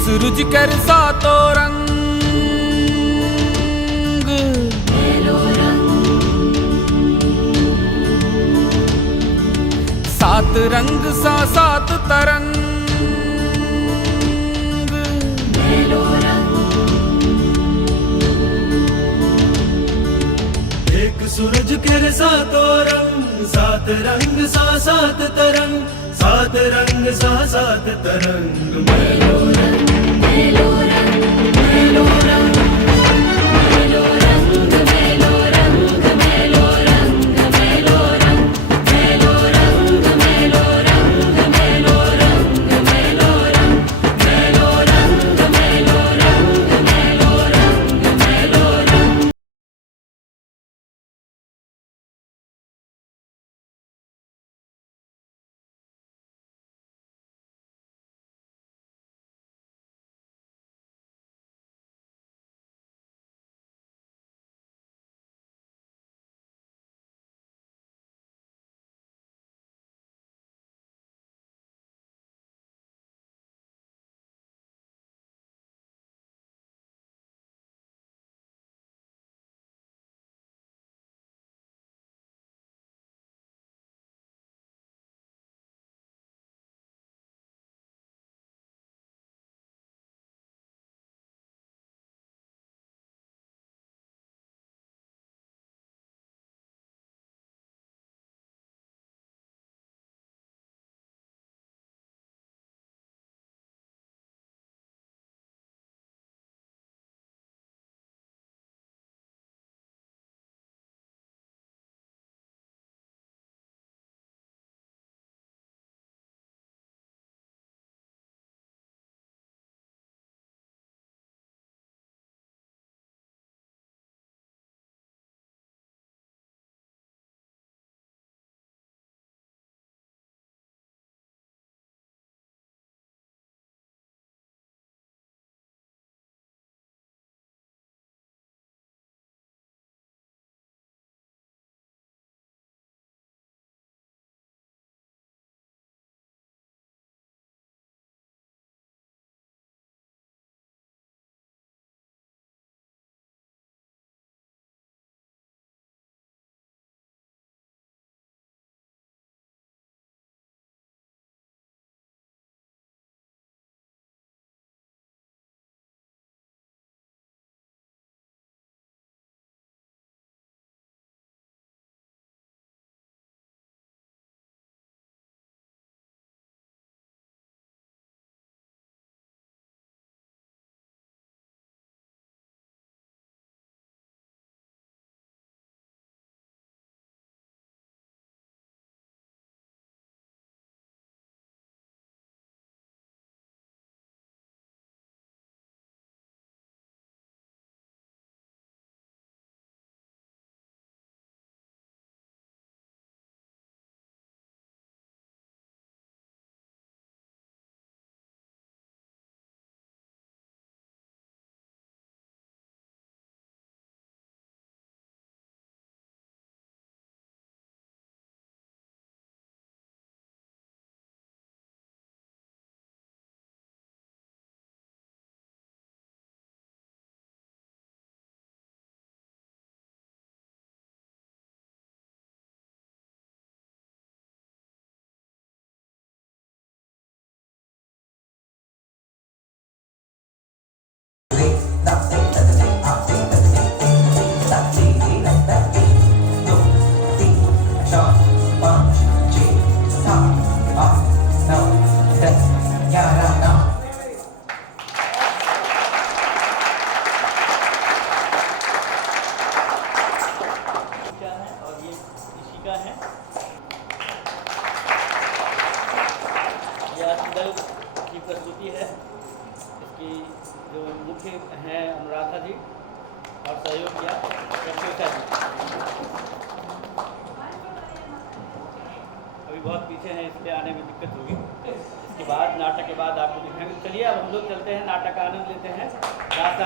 सूरज कर सातो रंग, सात रंग सा सात तरंग, एक सूरज के सातों रंग, सात रंग सा सात तरंग, सात रंग सा सात तरंग। मेलो रंग, मेलो रंग, मेलो रंग, मेलो रंग, मेलो रंग, मेलो रंग, मेलो रंग, मेलो रंग, मेलो रंग, मेलो रंग, मेलो रंग, मेलो रंग, मेलो रंग, मेलो रंग, मेलो रंग। दल की प्रस्तुति है। इसकी जो मुख्य हैं अनुराधा जी और सहयोग किया प्रत्युषा जी। अभी बहुत पीछे हैं इसलिए आने में दिक्कत होगी। इसके बाद नाटक के बाद आपको दिखाएंगे। चलिए अब हम लोग चलते हैं, नाटक का आनंद लेते हैं। रास्ता